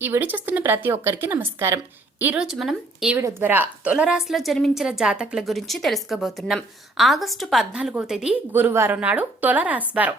ఈ వీడియో చూస్తున్న ప్రతి ఒక్కరికి నమస్కారం. ఈ రోజు మనం ఈ వీడియో ద్వారా తులరాశిలో జన్మించిన జాతకుల గురించి తెలుసుకోబోతున్నాం. ఆగస్టు పద్నాలుగవ తేదీ గురువారం నాడు తులరాశి వారం.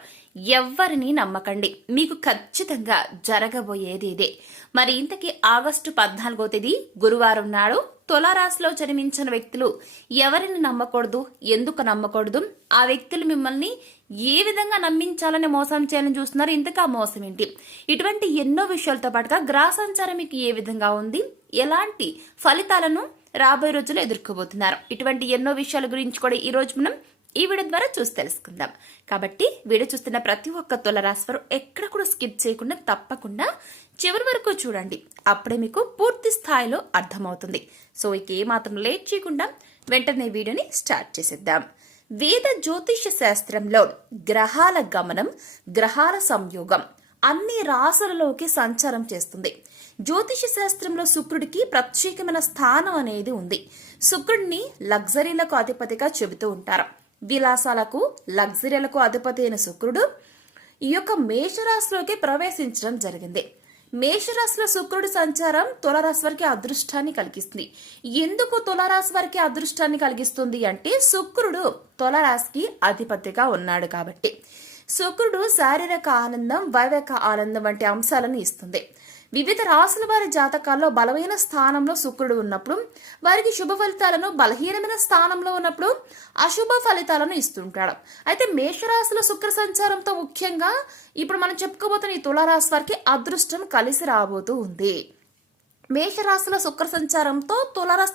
ఎవ్వరిని నమ్మకండి. మీకు ఖచ్చితంగా జరగబోయేది ఇదే. మరి ఇంతకీ ఆగస్టు పద్నాలుగో తేదీ గురువారం నాడు తులారాశిలో జన్మించిన వ్యక్తులు ఎవరిని నమ్మకూడదు ఎందుకు నమ్మకూడదు? ఆ వ్యక్తులు మిమ్మల్ని ఏ విధంగా నమ్మించాలని మోసం చేయాలని చూస్తున్నారు? ఇంతకా మోసం ఏంటి? ఇటువంటి ఎన్నో విషయాలతో పాటుగా గ్రహ సంచారం మీకు ఏ విధంగా ఉంది? ఎలాంటి ఫలితాలను రాబోయే రోజుల్లో ఎదుర్కోబోతున్నారు? ఇటువంటి ఎన్నో విషయాల గురించి కూడా ఈ రోజు మనం ఈ వీడియో ద్వారా చూసి తెలుసుకుందాం. కాబట్టి వీడియో చూస్తున్న ప్రతి ఒక్క తులరాశి ఎక్కడ కూడా స్కిప్ చేయకుండా తప్పకుండా చివరి వరకు చూడండి. అప్పుడే మీకు పూర్తి స్థాయిలో అర్థమవుతుంది. సో ఇక ఏమాత్రం లేట్ చేయకుండా వెంటనే వీడియోని స్టార్ట్ చేసేద్దాం. వేద జ్యోతిష శాస్త్రంలో గ్రహాల గమనం గ్రహాల సంయోగం అన్ని రాసులలోకి సంచారం చేస్తుంది. జ్యోతిష శాస్త్రంలో శుక్రుడికి ప్రత్యేకమైన స్థానం అనేది ఉంది. శుక్రుడిని లగ్జరీలకు అధిపతిగా చెబుతూ ఉంటారు. విలాసాలకు లగ్జరీలకు అధిపతి అయిన శుక్రుడు ఈ యొక్క మేషరాశిలోకి ప్రవేశించడం జరిగింది. మేషరాశిలో శుక్రుడి సంచారం తులరాశి వారికి అదృష్టాన్ని కలిగిస్తుంది. ఎందుకు తులరాశి వారికి అదృష్టాన్ని కలిగిస్తుంది అంటే శుక్రుడు తులరాశికి అధిపతిగా ఉన్నాడు కాబట్టి. శుక్రుడు శారీరక ఆనందం వైవేక ఆనందం వంటి అంశాలను ఇస్తుంది. వివిధ రాసుల వారి జాతకాల్లో బలమైన స్థానంలో శుక్రుడు ఉన్నప్పుడు వారికి శుభ ఫలితాలను బలహీనమైన స్థానంలో ఉన్నప్పుడు అశుభ ఫలితాలను ఇస్తుంటాడు. అయితే మేషరాశిలో శుక్ర సంచారంతో ముఖ్యంగా ఇప్పుడు మనం చెప్పుకోబోతున్న ఈ తులారాశి వారికి అదృష్టం కలిసి రాబోతూ ఉంది. మేషరాశుల శుక్ర సంచారంతో తులరాశి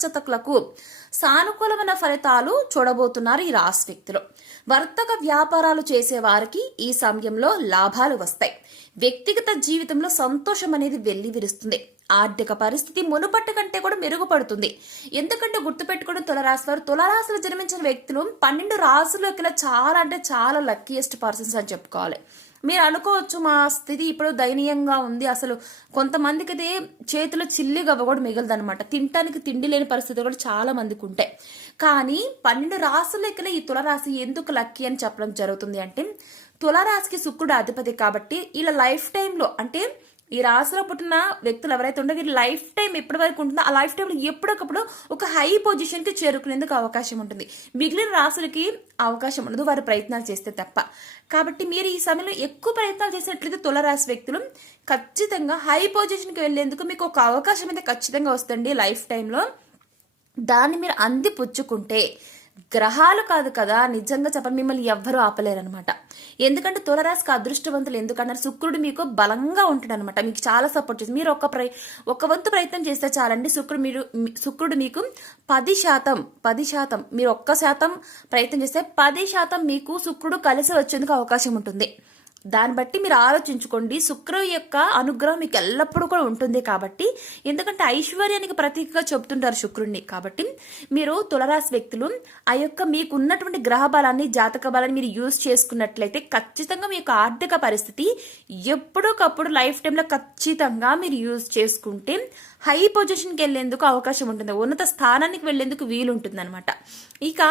సానుకూలమైన ఫలితాలు చూడబోతున్నారు ఈ రాశి వ్యక్తులు. వర్తక వ్యాపారాలు చేసే వారికి ఈ సమయంలో లాభాలు వస్తాయి. వ్యక్తిగత జీవితంలో సంతోషం అనేది వెళ్ళి విరుస్తుంది ఆర్థిక పరిస్థితి మునుపట్టు కంటే కూడా మెరుగుపడుతుంది. ఎందుకంటే గుర్తుపెట్టుకోవడం తులరాశి వారు తులరాశిలో జన్మించిన వ్యక్తులు పన్నెండు రాశుల్లోకి చాలా అంటే చాలా లక్కీయెస్ట్ పర్సన్స్ అని చెప్పుకోవాలి. మీరు అనుకోవచ్చు మా స్థితి ఇప్పుడు దయనీయంగా ఉంది. అసలు కొంతమందికి అయితే చేతిలో చిల్లి గవ్వ కూడా మిగలదనమాట తినటానికి తిండి లేని పరిస్థితి కూడా చాలా మందికి ఉంటాయి. కానీ పన్నెండు రాసులెక్కల ఈ తులరాశి ఎందుకు లక్కీ అని చెప్పడం జరుగుతుంది అంటే తులరాశికి శుక్రుడు అధిపతి కాబట్టి ఇలా లైఫ్ టైంలో అంటే ఈ రాశిలో పుట్టిన వ్యక్తులు ఎవరైతే ఉంటే వీరి లైఫ్ టైం ఎప్పటి వరకు ఉంటుందో ఆ లైఫ్ టైంలో ఎప్పటికప్పుడు ఒక హై పొజిషన్కి చేరుకునేందుకు అవకాశం ఉంటుంది. మిగిలిన రాసులకి అవకాశం ఉండదు. వారు ప్రయత్నాలు చేస్తే తప్ప. కాబట్టి మీరు ఈ సమయంలో ఎక్కువ ప్రయత్నాలు చేసినట్లయితే తులరాశి వ్యక్తులు ఖచ్చితంగా హై పొజిషన్కి వెళ్ళేందుకు మీకు ఒక అవకాశం అయితే ఖచ్చితంగా వస్తుంది లైఫ్ టైంలో దాన్ని మీరు అందిపుచ్చుకుంటే గ్రహాలు కాదు కదా నిజంగా చెప్పండి మిమ్మల్ని ఎవ్వరూ ఆపలేరనమాట ఎందుకంటే తులరాశికి అదృష్టవంతులు ఎందుకన్నారు? శుక్రుడు మీకు బలంగా ఉంటాడు అనమాట మీకు చాలా సపోర్ట్ చేస్తుంది మీరు ఒక ప్రయ ఒక వంతు ప్రయత్నం చేస్తే చాలండి శుక్రుడు మీరు శుక్రుడు మీకు పది శాతం పది శాతం మీరు ఒక్క శాతం ప్రయత్నం చేస్తే పది శాతం మీకు శుక్రుడు కలిసి వచ్చేందుకు అవకాశం ఉంటుంది. దాన్ని బట్టి మీరు ఆలోచించుకోండి. శుక్ర యొక్క అనుగ్రహం మీకు ఎల్లప్పుడూ కూడా ఉంటుంది కాబట్టి ఎందుకంటే ఐశ్వర్యానికి ప్రతీకగా చెబుతుంటారు శుక్రుడిని కాబట్టి మీరు తులరాశి వ్యక్తులు ఆ యొక్క మీకున్నటువంటి గ్రహ బలాన్ని జాతక బలాన్ని మీరు యూజ్ చేసుకున్నట్లయితే ఖచ్చితంగా మీ యొక్క ఆర్థిక పరిస్థితి ఎప్పుడోకప్పుడు లైఫ్ టైంలో ఖచ్చితంగా మీరు యూజ్ చేసుకుంటే హై పొజిషన్కి వెళ్ళేందుకు అవకాశం ఉంటుంది. ఉన్నత స్థానానికి వెళ్ళేందుకు వీలుంటుంది అనమాట ఇక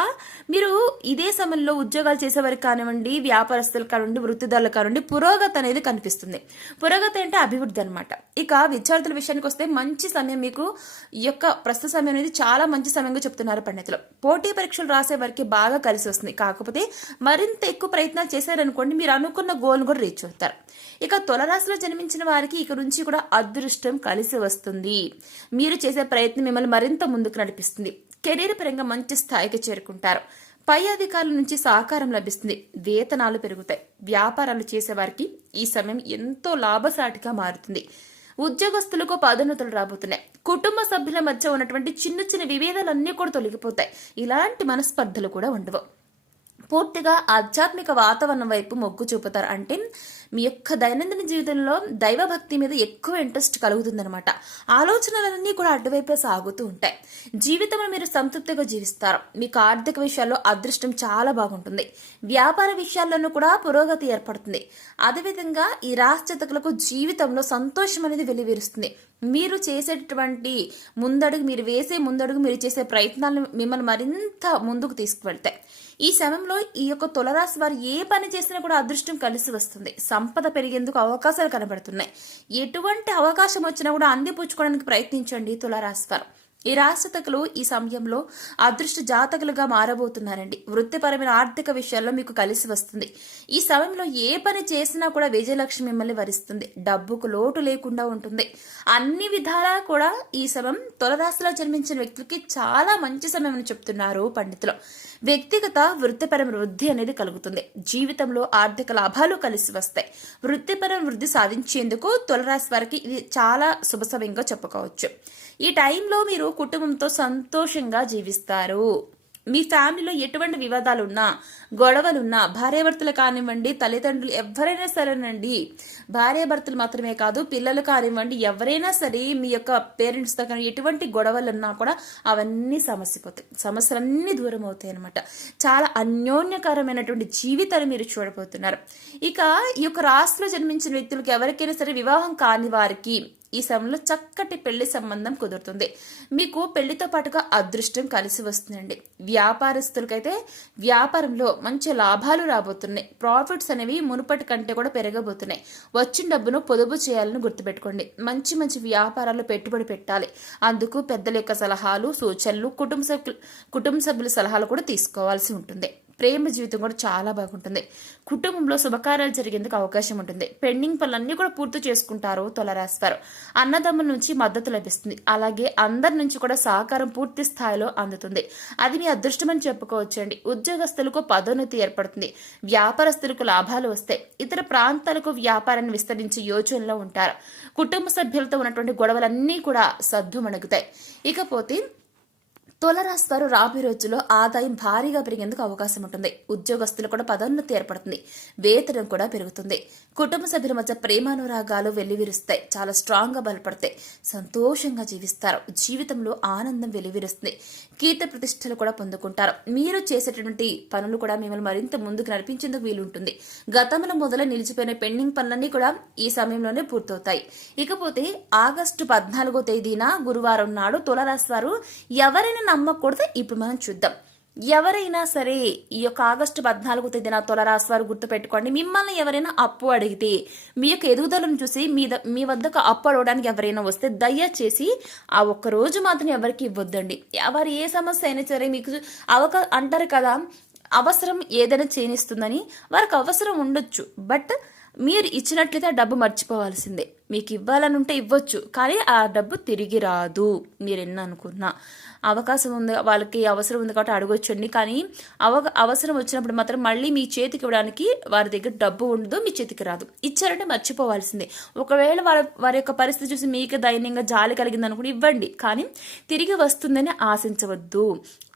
మీరు ఇదే సమయంలో ఉద్యోగాలు చేసేవారికి కానివ్వండి వ్యాపారస్తులు కానివ్వండి వృత్తిదారులు కానివ్వండి నుండి పురోగతి అనేది కనిపిస్తుంది. పురోగతి అంటే అభివృద్ధి అనమాట ఇక విద్యార్థుల విషయానికి వస్తే మంచి సమయం మీకు ఈ యొక్క ప్రస్తుత సమయం అనేది చాలా మంచి సమయంగా చెప్తున్నారు పండితులు. పోటీ పరీక్షలు రాసే వారికి బాగా కలిసి వస్తుంది. కాకపోతే మరింత ఎక్కువ ప్రయత్నాలు చేశారనుకోండి మీరు అనుకున్న గోల్ కూడా రీచ్ అవుతారు. ఇక తులరాశిలో జన్మించిన వారికి ఇక నుంచి కూడా అదృష్టం కలిసి వస్తుంది. మీరు చేసే ప్రయత్నం మిమ్మల్ని మరింత ముందుకు నడిపిస్తుంది. కెరీర్ పరంగా మంచి స్థాయికి చేరుకుంటారు. పై అధికారుల నుంచి సహకారం లభిస్తుంది. వేతనాలు పెరుగుతాయి. వ్యాపారాలు చేసేవారికి ఈ సమయం ఎంతో లాభసాటిగా మారుతుంది. ఉద్యోగస్తులకు పదోన్నతులు రాబోతున్నాయి. కుటుంబ సభ్యుల మధ్య ఉన్నటువంటి చిన్న చిన్న విభేదాలన్నీ కూడా తొలగిపోతాయి. ఇలాంటి మనస్పర్ధలు కూడా ఉండవు. పూర్తిగా ఆధ్యాత్మిక వాతావరణం వైపు మొగ్గు చూపుతారు అంటే మీ యొక్క దైనందిన జీవితంలో దైవభక్తి మీద ఎక్కువ ఇంట్రెస్ట్ కలుగుతుందనమాట ఆలోచనలన్నీ కూడా అటువైపే సాగుతూ ఉంటాయి. జీవితంలో మీరు సంతృప్తిగా జీవిస్తారు. మీకు ఆర్థిక విషయాల్లో అదృష్టం చాలా బాగుంటుంది. వ్యాపార విషయాల్లోనూ కూడా పురోగతి ఏర్పడుతుంది. అదేవిధంగా ఈ రాశ్చతకులకు జీవితంలో సంతోషం అనేది వెలివిరుస్తుంది మీరు చేసేటటువంటి ముందడుగు మీరు వేసే ముందడుగు మీరు చేసే ప్రయత్నాలను మిమ్మల్ని మరింత ముందుకు తీసుకువెళ్తాయి. ఈ సమయంలో ఈ యొక్క తులరాశి వారు ఏ పని చేసినా కూడా అదృష్టం కలిసి వస్తుంది. సంపద పెరిగేందుకు అవకాశాలు కనబడుతున్నాయి. ఎటువంటి అవకాశం వచ్చినా కూడా అందిపుచ్చుకోవడానికి ప్రయత్నించండి తులారాశివారు ఈ రాశితకులు ఈ సమయంలో అదృష్ట జాతకులుగా మారబోతున్నారండి. వృత్తిపరమైన ఆర్థిక విషయాల్లో మీకు కలిసి వస్తుంది. ఈ సమయంలో ఏ పని చేసినా కూడా విజయలక్ష్మి మిమ్మల్ని వరిస్తుంది. డబ్బుకు లోటు లేకుండా ఉంటుంది. అన్ని విధాలా కూడా ఈ సమయం తొలరాశిలో జన్మించిన వ్యక్తులకి చాలా మంచి సమయం అని చెప్తున్నారు పండితులు. వ్యక్తిగత వృత్తిపరమైన వృద్ధి అనేది కలుగుతుంది. జీవితంలో ఆర్థిక లాభాలు కలిసి వస్తాయి. వృత్తిపరమైన వృద్ధి సాధించేందుకు తొలరాశి వారికి ఇది చాలా శుభ సమయంగా చెప్పుకోవచ్చు. ఈ టైంలో మీరు కుటుంబంతో సంతోషంగా జీవిస్తారు. మీ ఫ్యామిలీలో ఎటువంటి వివాదాలున్నా గొడవలున్నా భార్యాభర్తలు కానివ్వండి తల్లిదండ్రులు ఎవరైనా సరేనండి. భార్యాభర్తలు మాత్రమే కాదు పిల్లలు కానివ్వండి ఎవరైనా సరే మీ యొక్క పేరెంట్స్తో కానీ ఎటువంటి గొడవలున్నా కూడా అవన్నీ సమస్యపోతాయి సమస్యలన్నీ దూరం అవుతాయి అనమాట చాలా అన్యోన్యకరమైనటువంటి జీవితాన్ని మీరు చూడబోతున్నారు. ఇక ఈ యొక్క రాశిలో జన్మించిన వ్యక్తులకు ఎవరికైనా సరే వివాహం కాని వారికి ఈ సమయంలో చక్కటి పెళ్ళి సంబంధం కుదురుతుంది. మీకు పెళ్ళితో పాటుగా అదృష్టం కలిసి వస్తుందండి. వ్యాపారస్తులకైతే వ్యాపారంలో మంచి లాభాలు రాబోతున్నాయి. ప్రాఫిట్స్ అనేవి మునుపటి కంటే కూడా పెరగబోతున్నాయి. వచ్చిన డబ్బును పొదుపు చేయాలని గుర్తుపెట్టుకోండి. మంచి మంచి వ్యాపారాలు పెట్టుబడి పెట్టాలి. అందుకు పెద్దల యొక్క సలహాలు సూచనలు కుటుంబ సభ్యులు కుటుంబ సభ్యుల సలహాలు కూడా తీసుకోవాల్సి ఉంటుంది. ప్రేమ జీవితం కూడా చాలా బాగుంటుంది. కుటుంబంలో శుభకార్యాలు జరిగేందుకు అవకాశం ఉంటుంది. పెండింగ్ పనులన్నీ కూడా పూర్తి చేసుకుంటారు తొలరాస్తారు. అన్నదమ్ముల నుంచి మద్దతు లభిస్తుంది. అలాగే అందరి నుంచి కూడా సహకారం పూర్తి స్థాయిలో అందుతుంది. అది మీ అదృష్టమని చెప్పుకోవచ్చండి. ఉద్యోగస్తులకు పదోన్నతి ఏర్పడుతుంది. వ్యాపారస్తులకు లాభాలు వస్తాయి. ఇతర ప్రాంతాలకు వ్యాపారాన్ని విస్తరించే యోచనలో ఉంటారు. కుటుంబ సభ్యులతో ఉన్నటువంటి గొడవలన్నీ కూడా సద్దుమణుగుతాయి. ఇకపోతే తులరాశి రాబోయే రోజుల్లో ఆదాయం భారీగా పెరిగేందుకు అవకాశం ఉంటుంది. ఉద్యోగస్తులు కూడా పదోన్నతి ఏర్పడుతుంది. వేతనం కూడా పెరుగుతుంది. కుటుంబ సభ్యుల మధ్య ప్రేమానురాగాలు వెల్లివిరుస్తాయి. చాలా స్ట్రాంగ్గా బలపడతాయి సంతోషంగా జీవిస్తారు. జీవితంలో ఆనందం వెలివిరుస్తుంది కీర్తి ప్రతిష్టలు కూడా పొందుకుంటారు. మీరు చేసేటటువంటి పనులు కూడా మిమ్మల్ని మరింత ముందుకు నడిపించేందుకు వీలుంటుంది. గతంలో మొదలు నిలిచిపోయిన పెండింగ్ పనులన్నీ కూడా ఈ సమయంలోనే పూర్తవుతాయి. ఇకపోతే ఆగస్టు పద్నాలుగో తేదీన గురువారం నాడు తులరాశి వారు ఎవరైనా నమ్మకూడదు. ఇప్పుడు మనం చూద్దాం. ఎవరైనా సరే ఈ యొక్క ఆగస్టు పద్నాలుగు తేదీన తులరాశి వారు గుర్తుపెట్టుకోండి. మిమ్మల్ని ఎవరైనా అప్పు అడిగితే మీ యొక్క ఎదుగుదలను చూసి మీ మీ వద్దకు అప్పు అడగడానికి ఎవరైనా వస్తే దయచేసి ఆ ఒక్క రోజు మాత్రం ఎవరికి ఇవ్వద్దండి. ఎవరు ఏ సమస్య అయినా సరే మీకు అవక అంటారు కదా అవసరం ఏదైనా చేనిస్తుందని వారికి అవసరం ఉండొచ్చు. బట్ మీరు ఇచ్చినట్లయితే ఆ డబ్బు మర్చిపోవాల్సిందే. మీకు ఇవ్వాలని ఉంటే ఇవ్వచ్చు కానీ ఆ డబ్బు తిరిగి రాదు. మీరు ఎన్ని అనుకున్నా అవకాశం ఉంది వాళ్ళకి అవసరం ఉంది కాబట్టి అడగొచ్చండి. కానీ అవ అవసరం వచ్చినప్పుడు మాత్రం మళ్ళీ మీ చేతికి ఇవ్వడానికి వారి దగ్గర డబ్బు ఉండదు మీ చేతికి రాదు. ఇచ్చారంటే మర్చిపోవాల్సిందే. ఒకవేళ వారి వారి యొక్క పరిస్థితి చూసి మీకు దైన్యంగా జాలి కలిగింది అనుకుని ఇవ్వండి. కానీ తిరిగి వస్తుందని ఆశించవద్దు.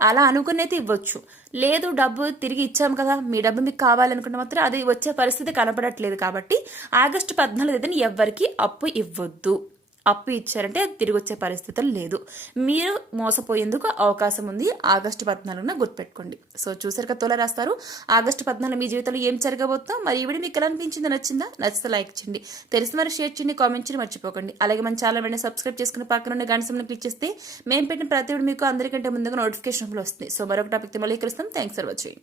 అలా అనుకునైతే ఇవ్వచ్చు. లేదు డబ్బు తిరిగి ఇచ్చాం కదా మీ డబ్బు మీకు కావాలనుకుంటే మాత్రం అది వచ్చే పరిస్థితి కనపడట్లేదు కాబట్టి ఆగస్టు పద్నాలుగు తేదీని ఎవ్వరికి అప్పు ఇవ్వద్దు. అప్పు ఇచ్చారంటే తిరిగి వచ్చే పరిస్థితులు లేదు. మీరు మోసపోయేందుకు అవకాశం ఉంది. ఆగస్టు పద్నాలుగున గుర్తుపెట్టుకోండి. సో చూసారు కదా తోల రాస్తారు. ఆగస్టు పద్నాలుగు మీ జీవితంలో ఏం జరగబోతుందో మరి ఇవి మీకు ఎలా అనిపించిందో నచ్చిందా? నచ్చితే లైక్ చేయండి. తెలిసిన వారు షేర్ చేయండి కామెంట్ చేయండి మర్చిపోకండి. అలాగే మన ఛానల్ వెంటనే సబ్స్క్రైబ్ చేసుకుని పక్కన ఉన్న గంట క్లిక్ చేస్తే మేము పెట్టిన ప్రతి మీకు అందరికంటే ముందుగా నోటిఫికేషన్ వస్తుంది. సో మరొక టాపిక్ మళ్ళీ కలుస్తాం. Thanks for watching